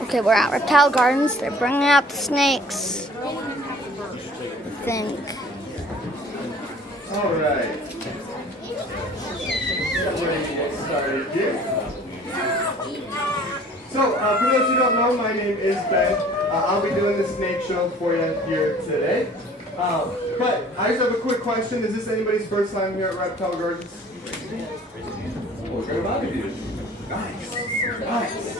Okay, we're at Reptile Gardens. They're bringing out the snakes. I think. All right. Get ready to get started here. So, for those who don't know, my name is Ben. I'll be doing the snake show for you here today. But I just have a quick question. Is this anybody's first time here at Reptile Gardens? Well, good about it, dude. Nice. Nice.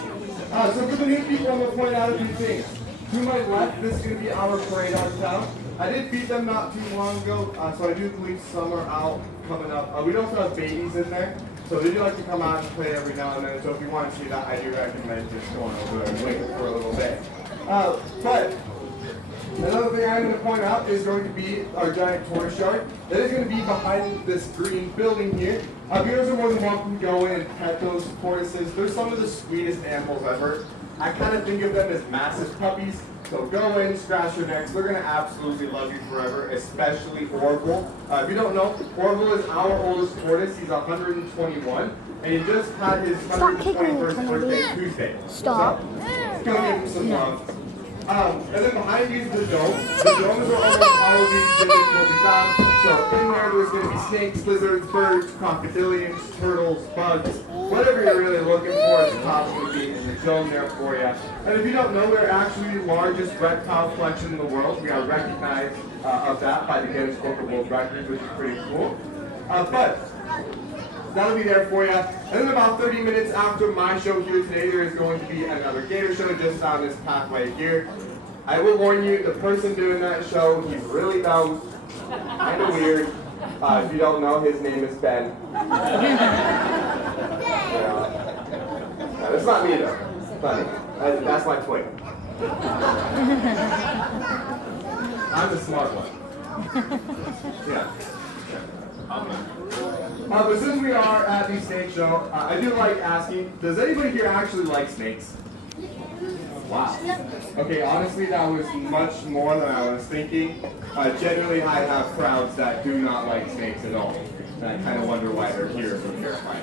So for the new people, I'm going to point out a few things. To my left, this is going to be our parade out of town. I did feed them not too long ago, so I do believe some are out coming up. We also have babies in there, so they do like to come out and play every now and then. So if you want to see that, I do recommend just going over there and waiting for a little bit. But another thing I'm going to point out is going to be our giant tortoise shark. That is going to be behind this green building here. Viewers are more than welcome to go in and pet those tortoises. They're some of the sweetest animals ever. I kind of think of them as massive puppies. So go in, scratch their necks. They're going to absolutely love you forever, especially Orville. If you don't know, Orville is our oldest tortoise. He's 121. And he just had his 121st birthday Tuesday. Stop. So, go give him some love. And then behind you is the dome. The dome is where almost all of these exhibits will be found. So in there, there's going to be snakes, lizards, birds, crocodilians, turtles, bugs. Whatever you're really looking for at the top will be in the dome there for you. And if you don't know, we're actually the largest reptile collection in the world. We are recognized of that by the Guinness Book of World Records, which is pretty cool. But that'll be there for you. And then about 30 minutes after my show here today, there is going to be another gator show just down this pathway here. I will warn you, the person doing that show, he's really dumb, kind of weird. If you don't know, his name is Ben. It's not me though. It's not me. That's my twin. I'm the smart one. Yeah. But since we are at the snake show, I do like asking, does anybody here actually like snakes? Wow. Okay, honestly, that was much more than I was thinking. Generally, I have crowds that do not like snakes at all. And I kind of wonder why they're here so terrified.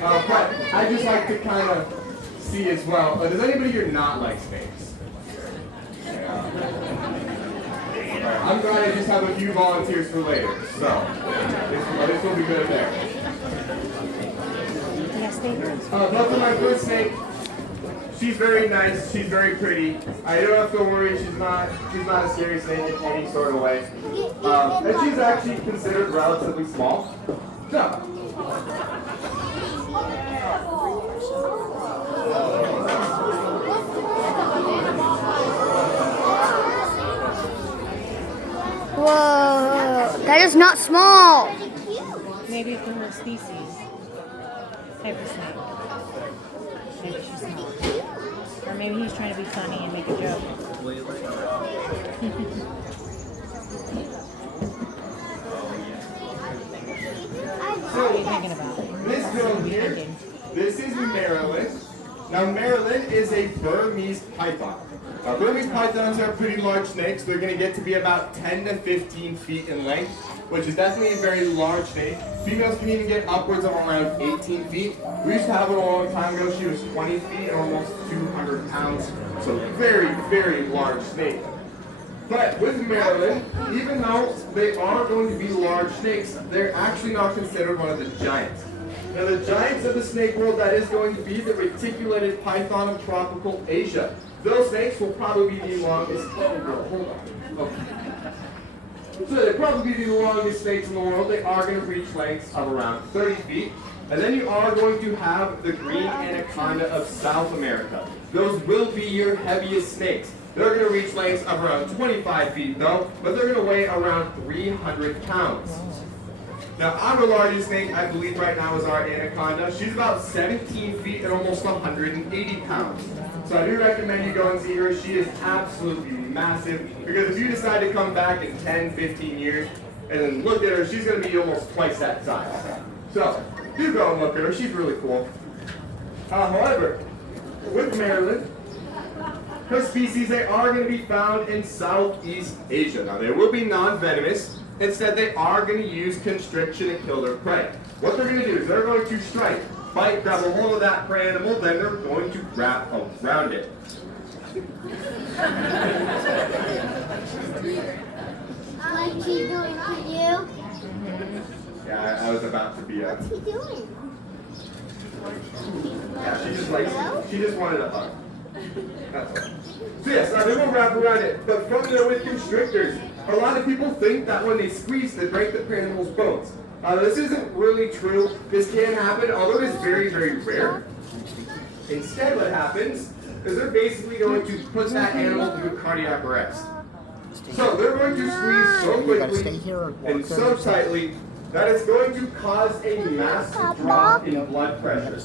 But I just like to kind of see as well, does anybody here not like snakes? I'm glad I just have a few volunteers for later, so this will be good there. But for my first snake, she's very nice, she's very pretty. I don't have to worry, she's not a scary snake in any sort of way. And she's actually considered relatively small. So, Whoa, that is not small. Maybe from her species. Type of snake. Maybe she's small. Or maybe he's trying to be funny and make a joke. What are you thinking about? This girl here, this is Marilyn. Now Marilyn is a Burmese python. Burmese pythons are pretty large snakes. They're going to get to be about 10 to 15 feet in length, which is definitely a very large snake. Females can even get upwards of around 18 feet. We used to have her a long time ago. She was 20 feet and almost 200 pounds. So very, very large snake. But with Marilyn, even though they are going to be large snakes, they're actually not considered one of the giants. Now the giants of the snake world, that is going to be the reticulated python of tropical Asia. Those snakes will probably be the longest. Oh, girl, hold on. Okay. So they'll probably be the longest snakes in the world. They are going to reach lengths of around 30 feet. And then you are going to have the green anaconda of South America. Those will be your heaviest snakes. They're going to reach lengths of around 25 feet though, but they're going to weigh around 300 pounds. Now our largest snake, I believe right now, is our anaconda. She's about 17 feet and almost 180 pounds. So I do recommend you go and see her. She is absolutely massive, because if you decide to come back in 10, 15 years and then look at her, she's going to be almost twice that size. So do go and look at her. She's really cool. However, with Marilyn, her species, they are going to be found in Southeast Asia. Now they will be non-venomous. Instead, they are going to use constriction to kill their prey. What they're going to do is they're going to strike bite, grab a hold of that prey animal, then they're going to wrap around it. Like he's doing to you? Yeah, I was about to be What's he doing? Yeah, she just wanted a hug. That's all. So yes, they will wrap around it, but from there with constrictors, a lot of people think that when they squeeze, they break the prey animal's bones. This isn't really true. This can happen, although it is very, very rare. Instead, what happens is they're basically going to put that animal through cardiac arrest. So they're going to squeeze so quickly and so tightly that it's going to cause a massive drop in blood pressure.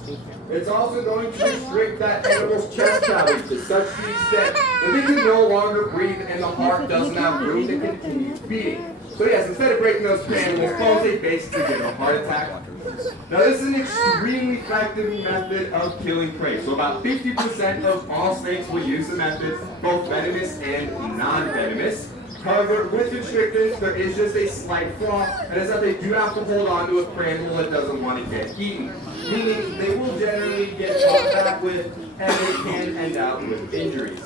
It's also going to restrict that animal's chest cavity to such the extent that they can no longer breathe and the heart doesn't have room to continue beating. So yes, instead of breaking those animals' bones, they basically get a heart attack. Now this is an extremely effective method of killing prey. So about 50% of all snakes will use the method, both venomous and non-venomous. However, with constrictors, there is just a slight flaw, and it's that they do have to hold on to a prey animal that doesn't want to get eaten. Meaning, they will generally get caught back with, and they can end up with injuries.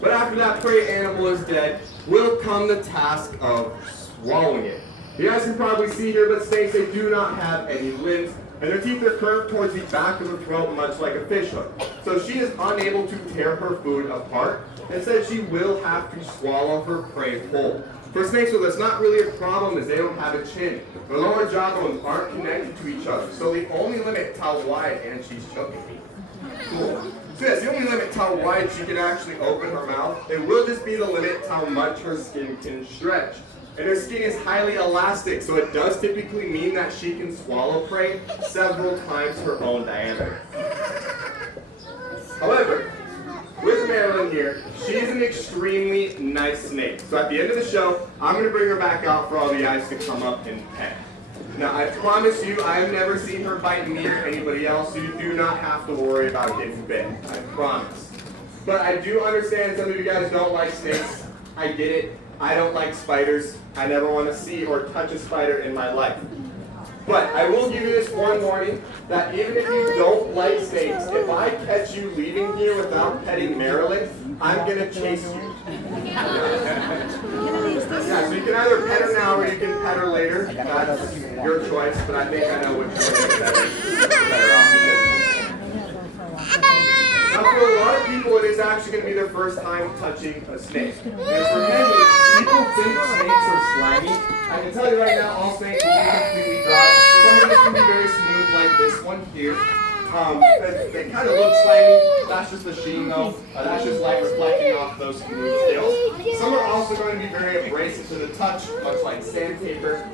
But after that prey animal is dead, will come the task of swallowing it. You guys can probably see here, but snakes, they do not have any limbs, and their teeth are curved towards the back of the throat, much like a fish hook. So she is unable to tear her food apart. Instead, she will have to swallow her prey whole. For snakes, well, that's not really a problem, as they don't have a chin. Their lower jawbones aren't connected to each other, so the only limit to how wide, and she's choking me. Cool. So yes, the only limit to how wide she can actually open her mouth, it will just be the limit to how much her skin can stretch. And her skin is highly elastic, so it does typically mean that she can swallow prey several times her own diameter. However, with Marilyn here, she's an extremely nice snake. So at the end of the show, I'm going to bring her back out for all the guys to come up and pet. Now, I promise you, I've never seen her bite me or anybody else, so you do not have to worry about getting bit. I promise. But I do understand some of you guys don't like snakes. I get it. I don't like spiders. I never want to see or touch a spider in my life. But I will give you this one warning, that even if you don't like snakes, if I catch you leaving here without petting Marilyn, I'm going to chase you. Yeah, so you can either pet her now or you can pet her later. That's your choice, but I think I know which one is better option. Now, for a lot of people, it is actually going to be their first time touching a snake. And for many, people think snakes are slimy. I can tell you right now, all snakes will be completely dry. Some of them can be very smooth, like this one here. They kind of look slimy. That's just the sheen, though. That's just light reflecting off those smooth scales. Some are also going to be very abrasive to the touch, much like sandpaper.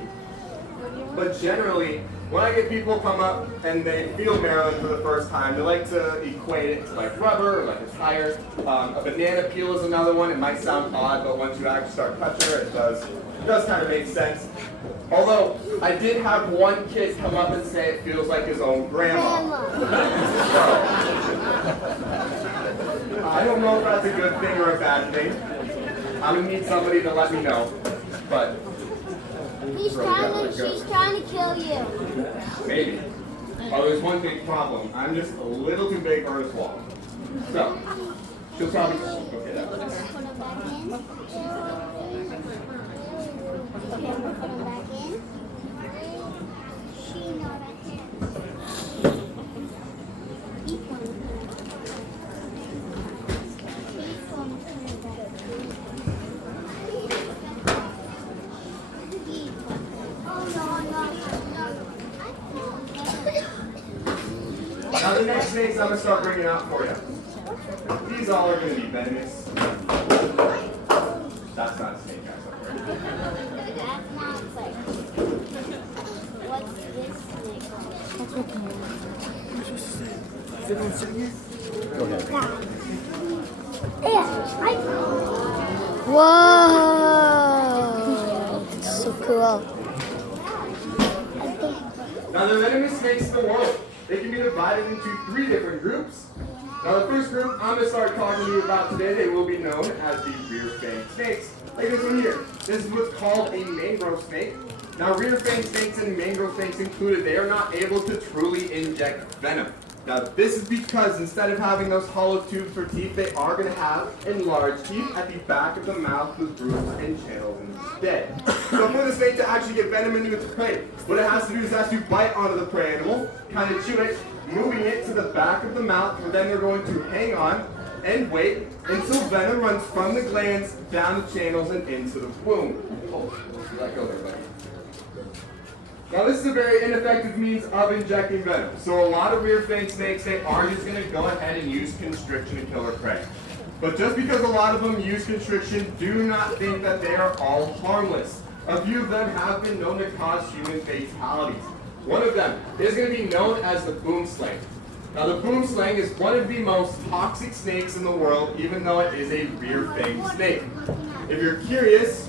But generally, when I get people come up and they feel Marilyn for the first time, they like to equate it to like rubber or like a tire. A banana peel is another one. It might sound odd, but once you actually start touching her, it does kind of make sense. Although, I did have one kid come up and say it feels like his own grandma. I don't know if that's a good thing or a bad thing. I'm going to need somebody to let me know. But she's trying to kill you. Maybe. Oh, there's one big problem. I'm just a little too big for her to swallow. So, she'll probably... Okay, that works. Put them back in. Okay, put them back in. She not back in. Keep one. Now the next snakes I'm going to start bringing out for you. These all are going to be venomous. That's not a snake, guys. That's not like. What's this snake? Go ahead. Whoa! It's so cool. Now the venomous snakes in the world, they can be divided into 3 different groups. Now the first group I'm going to start talking to you about today, they will be known as the rear fang snakes. Like this one here. This is what's called a mangrove snake. Now, rear fang snakes and mangrove snakes included, they are not able to truly inject venom. Now, this is because instead of having those hollow tubes for teeth, they are going to have enlarged teeth at the back of the mouth with grooves and channels instead. So for the snake to actually get venom into its prey, what it has to do is it has to bite onto the prey animal, kind of chew it, moving it to the back of the mouth, where then they're going to hang on and wait until venom runs from the glands down the channels and into the womb. Oh, let go there, buddy. Now this is a very ineffective means of injecting venom. So a lot of rear fang snakes, they are just going to go ahead and use constriction to kill their prey. But just because a lot of them use constriction, do not think that they are all harmless. A few of them have been known to cause human fatalities. One of them is going to be known as the boomslang. Now the boomslang is one of the most toxic snakes in the world, even though it is a rear fang snake. If you're curious,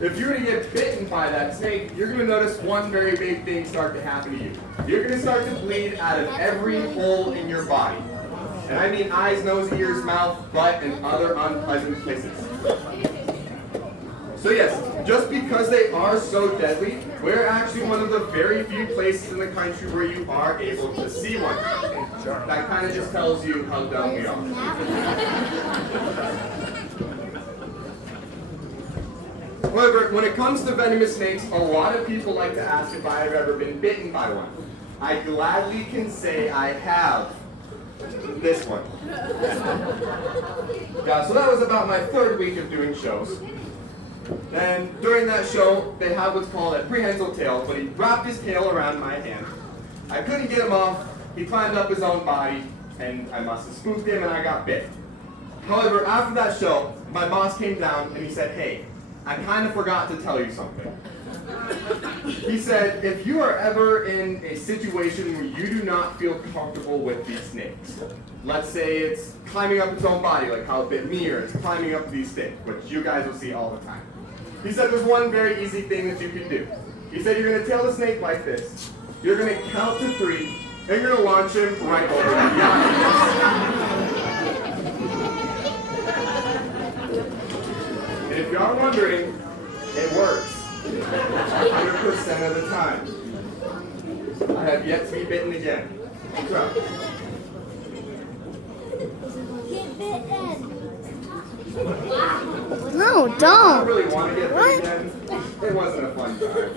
if you were to get bitten by that snake, you're going to notice one very big thing start to happen to you. You're going to start to bleed out of every hole in your body. And I mean eyes, nose, ears, mouth, butt, and other unpleasant places. So yes, just because they are so deadly, we're actually one of the very few places in the country where you are able to see one. And that kind of just tells you how dumb we are. However, when it comes to venomous snakes, a lot of people like to ask if I have ever been bitten by one. I gladly can say I have. This one. Yeah, so that was about my third week of doing shows. And during that show, they have what's called a prehensile tail, but he wrapped his tail around my hand. I couldn't get him off. He climbed up his own body, and I must have spooked him, and I got bit. However, after that show, my boss came down and he said, "Hey, I kind of forgot to tell you something." He said, if you are ever in a situation where you do not feel comfortable with these snakes, let's say it's climbing up its own body, like how it bit me, or it's climbing up these sticks, which you guys will see all the time. He said there's one very easy thing that you can do. He said you're going to tail the snake like this, you're going to count to 3, and you're going to launch him right over the audience. And if you are wondering, it works 100% of the time. I have yet to be bitten again. So, Get bitten. I No, don't don't. really want to get What? bitten again. It wasn't a fun time.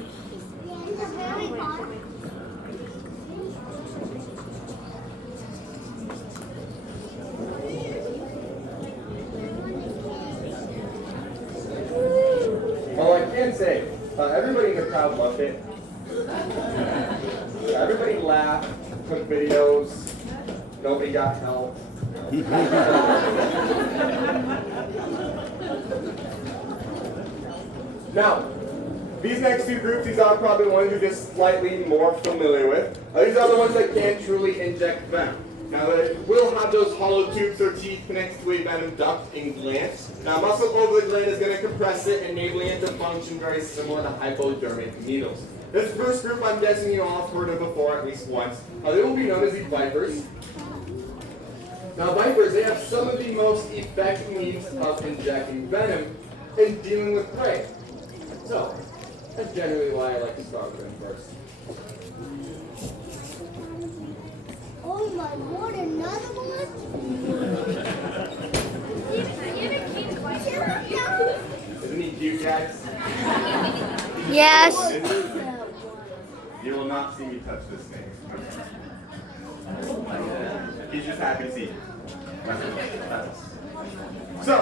Well, I can say, everybody in the crowd loved it. Everybody laughed, took videos, nobody got help. Now, these next two groups, these are probably the ones you're just slightly more familiar with. These are the ones that can truly inject venom. Now, they will have those hollow tubes or teeth connected to a venom duct and gland. Now, muscle over the gland is going to compress it, enabling it to function very similar to hypodermic needles. This first group, I'm guessing you all have heard of before at least once. They will be known as the vipers. Now, vipers, they have some of the most effective means of injecting venom in dealing with prey. So, that's generally why I like to start with them first. Oh my lord, another one? Isn't he cute, guys? Yes. You will not see me touch this snake. He's just happy to see you. So,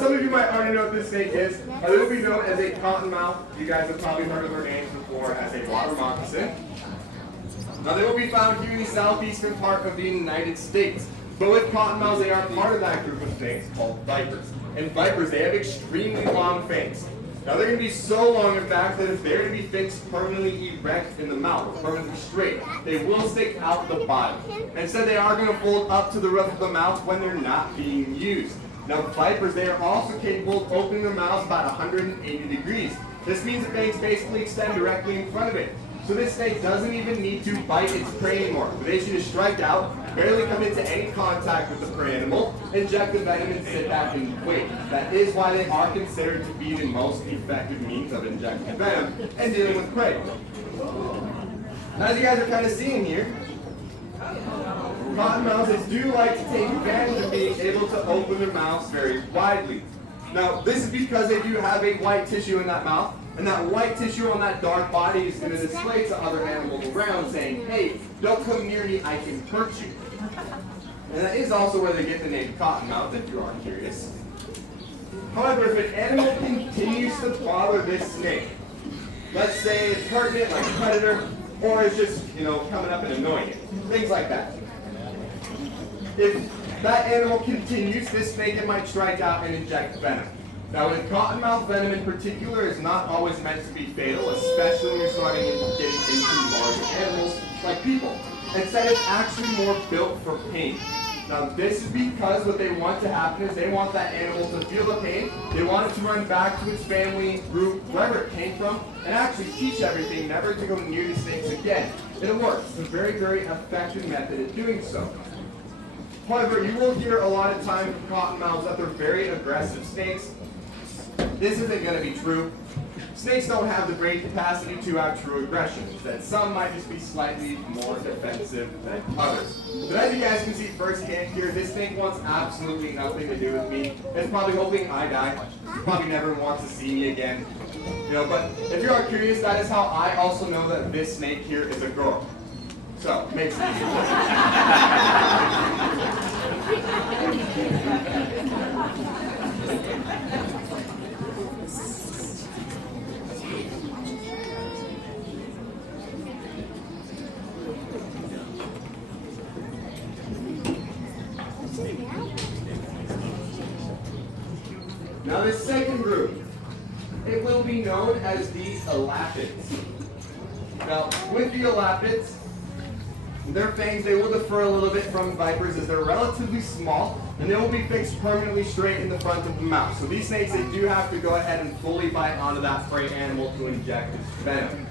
some of you might already know what this snake is. It will be known as a cottonmouth. You guys have probably heard of their names before as a water moccasin. Now, they will be found here in the southeastern part of the United States. But with cottonmouths, they are part of that group of snakes called vipers. And vipers, they have extremely long fangs. Now, they're going to be so long, in fact, that if they're to be fixed permanently erect in the mouth, or permanently straight, they will stick out the bottom. Instead, they are going to fold up to the roof of the mouth when they're not being used. Now, vipers, they are also capable of opening their mouths about 180 degrees. This means that fangs basically extend directly in front of it. So this snake doesn't even need to bite its prey anymore. They should just strike out, barely come into any contact with the prey animal, inject the venom, and sit back and wait. That is why they are considered to be the most effective means of injecting venom and dealing with prey. As you guys are kind of seeing here, cottonmouths do like to take advantage of being able to open their mouths very widely. Now, this is because they do have a white tissue in that mouth, and that white tissue on that dark body is going to display to other animals around saying, hey, don't come near me, I can hurt you. And that is also where they get the name cottonmouth, if you are curious. However, if an animal continues to bother this snake, let's say it's hurting it like a predator, or it's just, coming up and annoying it, things like that. If that animal continues, this snake might strike out and inject venom. Now, with cottonmouth venom in particular is not always meant to be fatal, especially when you're starting getting into larger animals like people. Instead, it's actually more built for pain. Now, this is because what they want to happen is they want that animal to feel the pain, they want it to run back to its family, group, wherever it came from, and actually teach everything never to go near these snakes again. It works. It's a very, very effective method of doing so. However, you will hear a lot of time from cottonmouths that they're very aggressive snakes. This isn't going to be true. Snakes don't have the brain capacity to have true aggression. That some might just be slightly more defensive than others. But as you guys can see firsthand here, this snake wants absolutely nothing to do with me. It's probably hoping I die. Probably never wants to see me again. But if you are curious, that is how I also know that this snake here is a girl. So, makes it easy. Now this second group, it will be known as the elapids. Now, with the elapids, their fangs, they will differ a little bit from vipers as they're relatively small, and they will be fixed permanently straight in the front of the mouth. So these snakes, they do have to go ahead and fully bite onto that prey animal to inject its venom.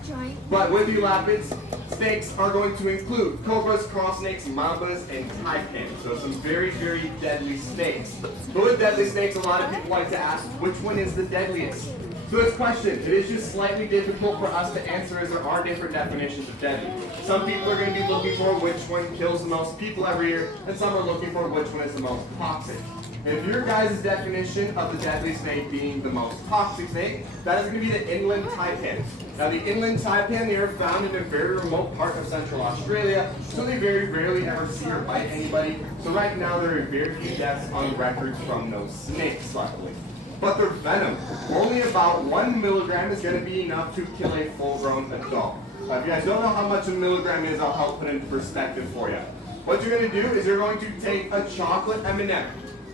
But with the elapids, snakes are going to include cobras, cross snakes, mambas, and taipans. So some very, very deadly snakes. But with deadly snakes, a lot of people like to ask, which one is the deadliest? So this question, it is just slightly difficult for us to answer as there are different definitions of deadly. Some people are going to be looking for which one kills the most people every year, and some are looking for which one is the most toxic. If your guys' definition of the deadly snake being the most toxic snake, that is going to be the inland taipan. Now the inland taipan, they are found in a very remote part of Central Australia, so they very rarely ever see or bite anybody. So right now there are very few deaths on record from those snakes, luckily. But their venom, only about 1 milligram is going to be enough to kill a full-grown adult. If you guys don't know how much a milligram is, I'll help put it into perspective for you. What you're going to do is you're going to take a chocolate M&M.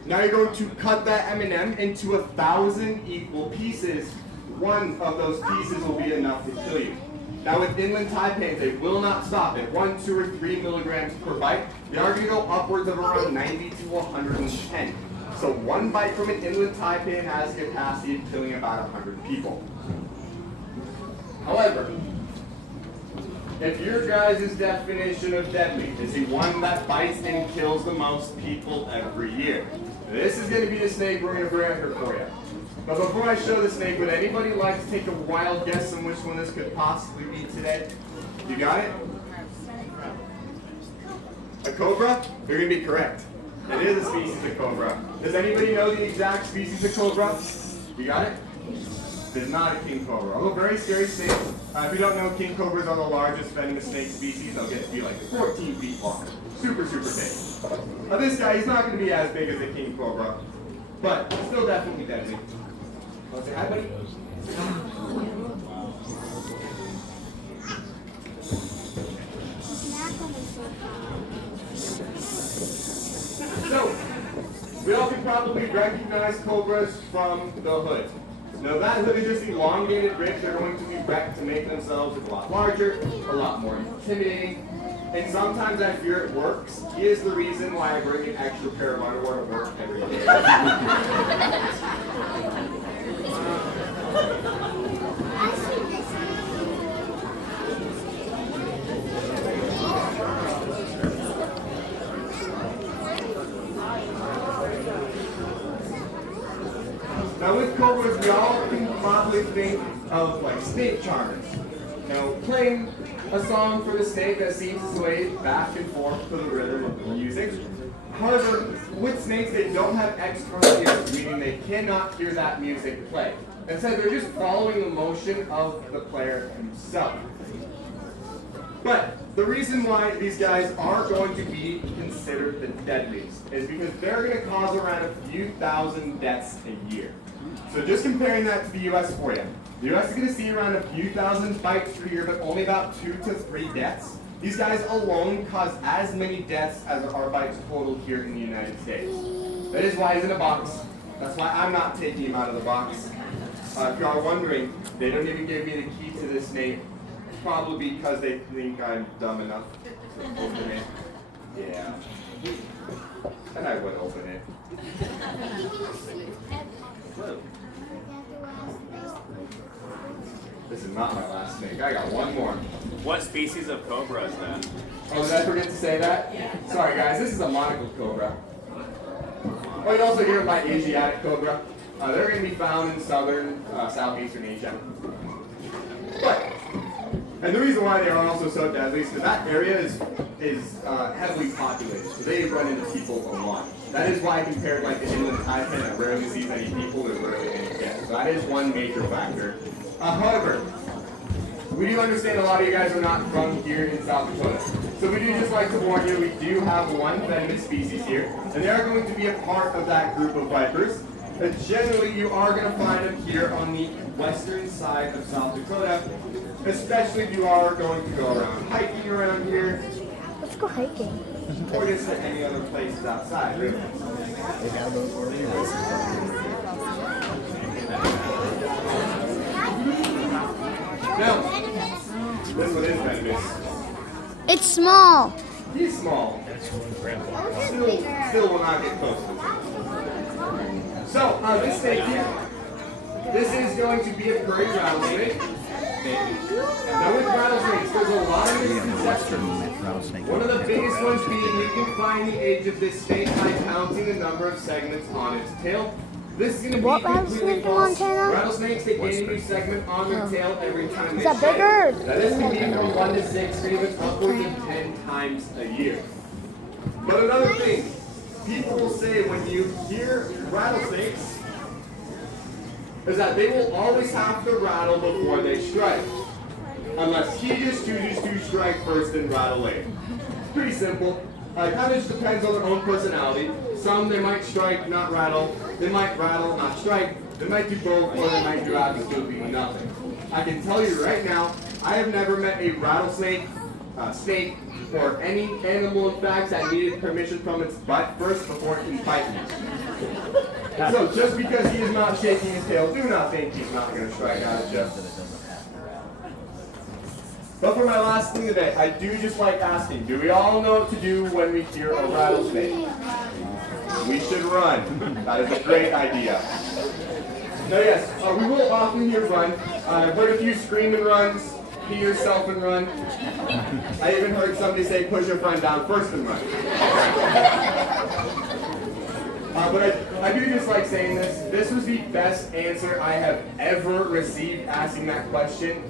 Now you're going to cut that M&M into 1,000 equal pieces. One of those pieces will be enough to kill you. Now with inland taipans, they will not stop at 1, 2, or 3 milligrams per bite. They are going to go upwards of around 90 to 110. So one bite from an inland taipan has the capacity of killing about 100 people. However, if your guys' definition of deadly is the one that bites and kills the most people every year, this is going to be the snake we're going to bring up here for you. But before I show the snake, would anybody like to take a wild guess on which one this could possibly be today? You got it? A cobra? You're going to be correct. It is a species of cobra. Does anybody know the exact species of cobra? You got it? It is not a king cobra. Although very scary snake. If you don't know, king cobras are the largest venomous snake species. They'll get to be like 14 feet long. Super, super big. Now this guy, he's not going to be as big as a king cobra, but still definitely deadly. Want to say hi, buddy? So, we all can probably recognize cobras from the hood. Now that hood is just elongated ribs. They're going to be wrecked to make themselves a lot larger, a lot more intimidating. And sometimes I fear it works. He is the reason why I bring an extra pair of underwear to work every day. Now with cobras, we all can probably think of like snake charmers. Now playing a song for the snake that seems to sway back and forth to the rhythm of the music. However, with snakes, they don't have external ears, meaning they cannot hear that music play. Instead, they're just following the motion of the player himself. But the reason why these guys are going to be considered the deadliest is because they're going to cause around a few thousand deaths a year. So just comparing that to the US for you. The US is going to see around a few thousand bites per year, but only about 2 to 3 deaths. These guys alone cause as many deaths as our bites total here in the United States. That is why he's in a box. That's why I'm not taking him out of the box. If you are wondering, they don't even give me the key to this snake. Probably because they think I'm dumb enough to open it. Yeah. And I would open it. This is not my last snake. I got one more. What species of cobra is that? Oh, did I forget to say that? Sorry guys, this is a monocled cobra. Oh, you also hear about Asiatic cobra. They're going to be found in southern, southeastern Asia. But, and the reason why they are also so deadly is because that area is heavily populated, so they run into people a lot. That is why compared like the inland taipan that rarely sees any people, there's rarely any deaths. So that is one major factor. However, we do understand a lot of you guys are not from here in South Dakota. So we do just like to warn you, we do have one venomous species here, and they are going to be a part of that group of vipers. And generally, you are going to find them here on the western side of South Dakota, especially if you are going to go around hiking around here, Let's go hiking. or just at any other places outside, really. Now, this one is venomous. It's small. He's small. Still will not get close to him. So, this snake here, this is going to be a prairie rattlesnake. Now with rattlesnakes, there's a lot of misconceptions. One of the biggest ones being you can find the age of this snake by counting the number of segments on its tail. This is going to be What completely rattlesnake in false. Montana? Rattlesnakes, they gain a new segment on their tail every time Is they that bigger? shed. That is going to be from 1 to 6 or even upwards of 10 times a year. But another thing, people will say when you hear rattlesnakes, is that they will always have to rattle before they strike. Unless he just chooses to strike first and rattle later. It's pretty simple. It kind of just depends on their own personality. Some they might strike, not rattle. They might rattle, not strike. They might do both, or they might do absolutely nothing. I can tell you right now, I have never met a rattlesnake, snake, or any animal in fact that needed permission from its butt first before it can bite me. So just because he is not shaking his tail, do not think he's not going to strike at you. But for my last thing today, I do just like asking, do we all know what to do when we hear a rattlesnake? We should run. That is a great idea. Now yes, we will often hear run. I've heard a few scream and runs, pee yourself and run. I even heard somebody say push your friend down first and run. But I do just like saying this. This was the best answer I have ever received asking that question.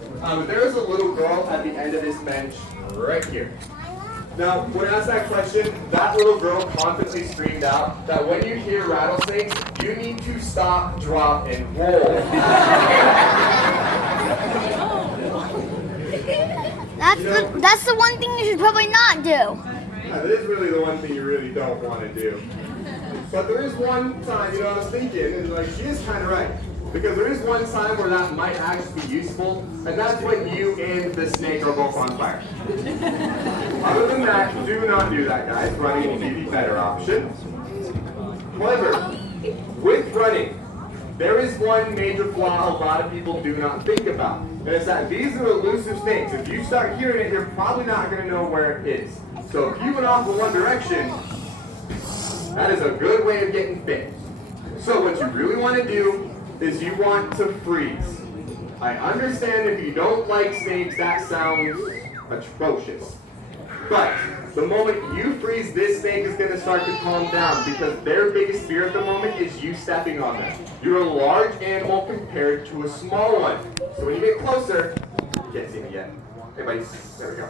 There is a little girl at the end of this bench right here. Now, when I asked that question, that little girl confidently screamed out that when you hear rattlesnakes, you need to stop, drop, and roll. That's the one thing you should probably not do. That is really the one thing you really don't want to do. But there is one time, I was thinking, and like, she is kind of right. Because there is one time where that might actually be useful, and that's when you and the snake are both on fire. Other than that, do not do that, guys. Running will be the better option. However, with running, there is one major flaw a lot of people do not think about. And it's that these are elusive snakes. If you start hearing it, you're probably not going to know where it is. So if you went off in one direction, that is a good way of getting bit. So what you really want to do is you want to freeze. I understand if you don't like snakes, that sounds atrocious. But The moment you freeze, this snake is going to start to calm down because their biggest fear at the moment is you stepping on them. You're a large animal compared to a small one. So when you get closer, you can't see me yet. Hey buddy, there we go.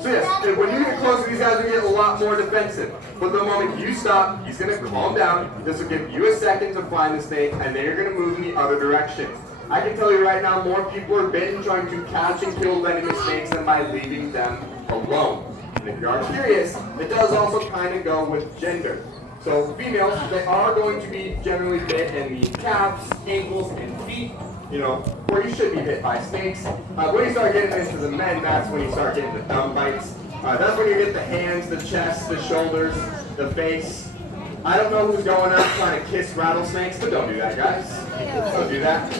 So yes, when you get closer, these guys will get a lot more defensive. But the moment you stop, he's going to calm down. This will give you a second to find the snake, and then you're going to move in the other direction. I can tell you right now, more people are bitten trying to catch and kill venomous snakes than by leaving them alone. And if you are curious, it does also kind of go with gender. So females, they are going to be generally bit in the calves, ankles, and feet, you know, where you should be bit by snakes. When you start getting into the men, that's when you start getting the thumb bites. That's when you get the hands, the chest, the shoulders, the face. I don't know who's going out trying to kiss rattlesnakes, but don't do that, guys. Don't do that.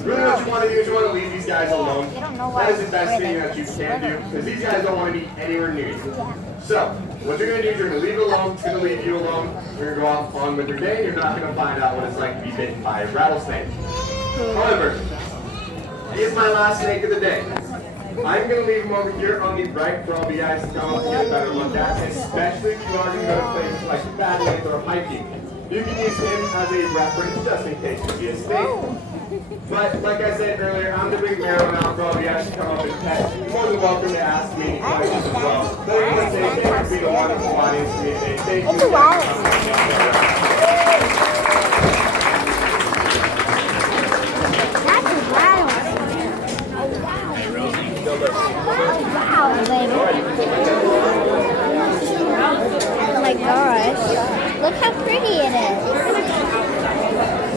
Really what you want to do is you want to leave these guys alone. That is the best thing that you can do, because these guys don't want to be anywhere near you. So, what you're going to do is you're going to leave it alone, it's going to leave you alone, you're going to go off on with your day, and you're not going to find out what it's like to be bitten by a rattlesnake. However, here's my last snake of the day. I'm going to leave him over here on the right for all the guys to come up and get a better look at, especially if you are going to go to places like Badlands or hiking. You can use him as a reference just in case you see a snake. But like I said earlier, I'm the big Merrill now for all the guys to come up and pet. You're more than welcome to ask me any questions as well. But I'm going to say thank you for being a wonderful audience to me today. Thank you. It's a wild. That's a wild. Wow, baby. Oh my gosh. Look how pretty it is.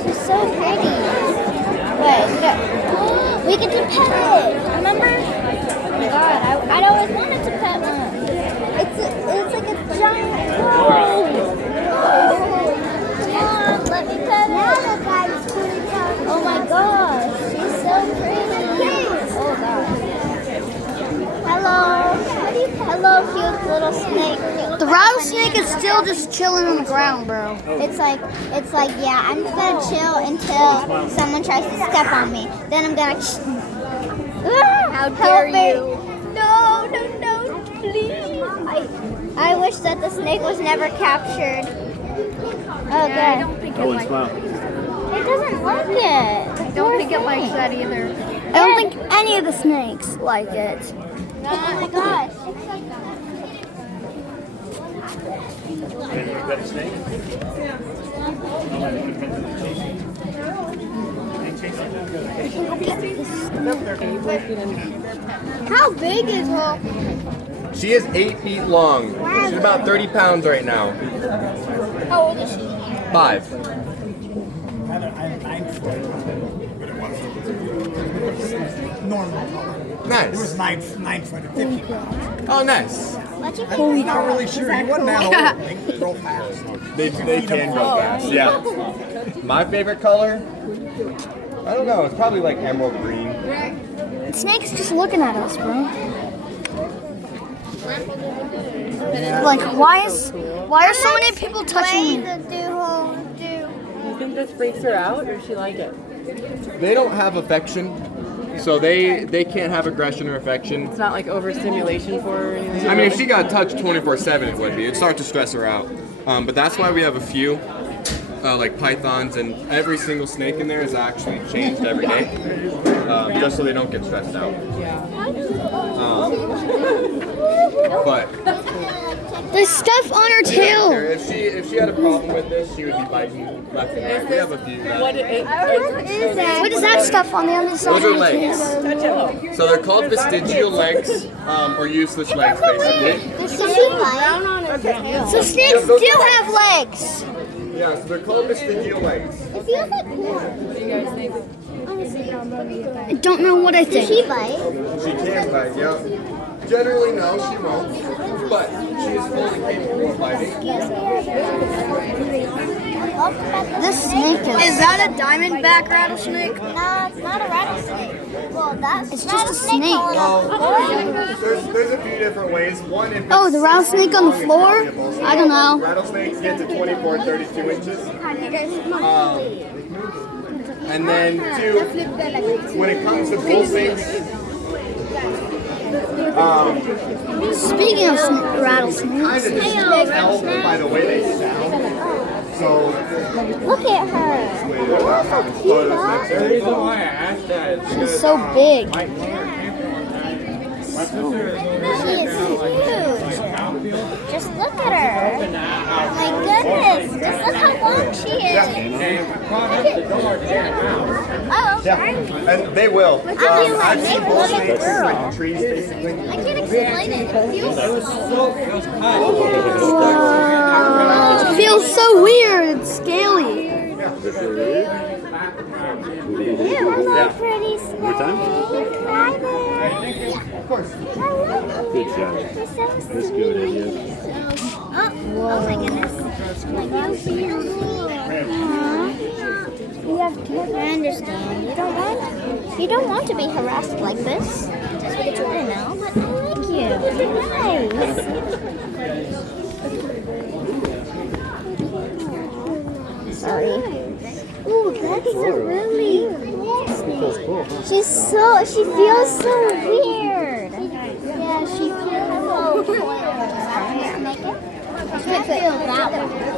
It's so pretty. Wait, we get to pet it. Remember? Oh my god, I'd always wanted to pet one. It's like a giant dog. Come on, let me pet it. Oh my gosh, she's so pretty. Oh god. Hello. Hello, cute little snake. The rattlesnake is still just chilling on the ground, bro. It's like, yeah, I'm just gonna chill until someone tries to step on me. Then I'm gonna. How dare you? No, please. I wish that the snake was never captured. Okay. Yeah, I don't think it likes it. It doesn't like it. I don't think it likes that either. I don't think any of the snakes like it. Oh my gosh. Is that a snake? How big is her? She is 8 feet long. She's about 30 pounds right now. How old is she? 5. Normal. Nice. It was 9 foot and 50 pounds. Oh, nice. I'm not really sure. He wasn't that old. They can grow fast. They can go fast. Yeah. My favorite color? I don't know. It's probably like emerald green. The snake's just looking at us, bro. Like, why are so many people touching me? Do you think this freaks her out, or does she like it? They don't have affection, so they can't have aggression or affection. It's not like overstimulation for her or anything? I mean, if she got touched 24/7, it would be. It'd start to stress her out. But that's why we have a few, like pythons, and every single snake in there is actually changed every day, just so they don't get stressed out. But There's stuff on her tail. if she had a problem with this, she would be biting left and right. We have a few. What is that? What is that stuff on the underside? Those are legs. So they're called vestigial legs, or useless legs, basically. So snakes do have legs. Yeah, so they're called vestigial legs. It feels like corn. I don't know what I think. Does she bite? She can bite, yeah. Generally, no, she won't. But she is fully capable of biting. This snake is that a diamondback rattlesnake? No, it's not a rattlesnake. Well, that's It's just a snake. There's a few different ways. One, if Oh, it's the rattlesnake on the floor? I don't know. Rattlesnakes get to 24 and 32 inches. And then two, when it comes to bull snakes, Speaking of rattlesnakes, Kind of just tell by the way they sound. So, look at her. The reason why I asked that is She's so big. my sister She is huge. Just look at her. Oh my goodness. Just look how long she is. Oh, yeah, and they will. I feel like I've they seen were bull like a snakes girl. like trees, basically. I can't explain it. It feels It feels so weird. It's scaly. Hello, pretty snake. Hi there. Of course. Hello. Good job. You're so Let's give it a yes. Oh my goodness. You have kids. I understand. You don't want to be harassed like this. That's what you want to know. But I like you. You're nice. Sorry. Ooh, that's a really cool snake. She feels so weird. Yeah, she feels so cool. I can't feel that one.